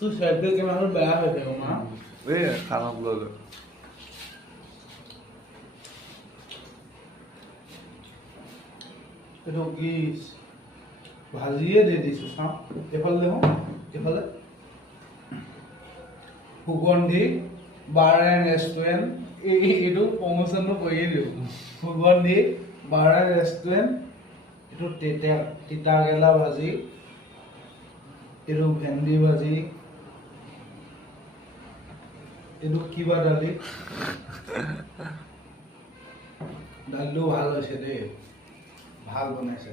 তোৰ চেলফি কেমেৰাটো বেয়া হৈ থাকে মা এই খানাত লৈ লৈ এইটো কি ভাজিয়ে দি দিছো চাওঁ এইফালে দেখোন এইফালে সুগন্ধি বাৰ এণ্ড ৰেষ্টুৰেণ্ট এইটো প্ৰমোচনটো কৰিয়ে দিওঁ সুগন্ধি বাৰ এণ্ড ৰেষ্টুৰেণ্ট এইটো তিতা কেৰেলা ভাজি এইটো ভেন্দি ভাজি এইটো কিবা দালি দালিটো ভাল হৈছে দেই ভাল বনাইছে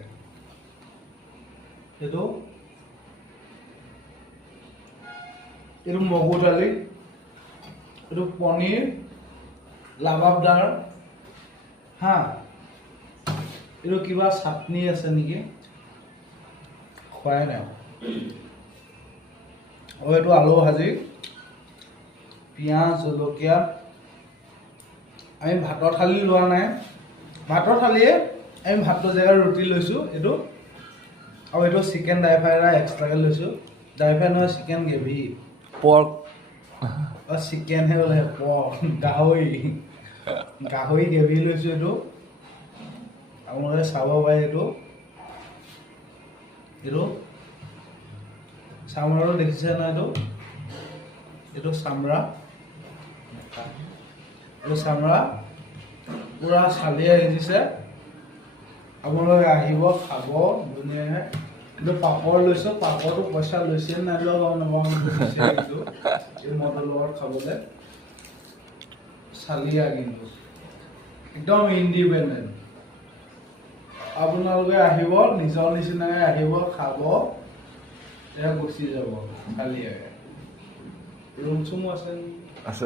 এইটো মগু দালি এইটো পনীৰ লাবাবদাৰ হা এইটো কিবা চাটনি আছে নেকি খোৱাই নাই আৰু এইটো আলু ভাজি পিঁয়াজ জলকীয়া আমি ভাতৰ থালি লোৱা নাই ভাতৰ থালিয়ে আমি ভাতৰ জেগাত ৰুটি লৈছোঁ এইটো আৰু এইটো চিকেন ড্ৰাই ফ্ৰাই এটা এক্সট্ৰাকৈ লৈছোঁ ড্ৰাই ফ্ৰাই নহয় চিকেন গ্ৰেভি পৰ্ক চিকেনহে ওলাই পৰ্ক গাহৰি গ্ৰেভি লৈছোঁ এইটো আপোনালোকে চাব পাৰে এইটো চামৰাটো দেখিছে ন এইটো চামৰা পুৰা চালিয়ে সিজিছে আপোনালোকে আহিব খাব ধুনীয়াকৈ কিন্তু পাপৰ লৈছোঁ পাপৰটো পইচা লৈছে নাই লোৱা গম নাপাওঁ এই মদৰ লগত খাবলৈ চালিয়া কিন্তু একদম ইণ্ডিপেণ্ডেণ্ট আপোনালোকে আহিব নিজৰ নিচিনাকৈ আহিব খাব এয়া গুচি যাব চালিয়াকৈ ৰুম চুমো আছে আছে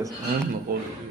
নকৰোঁ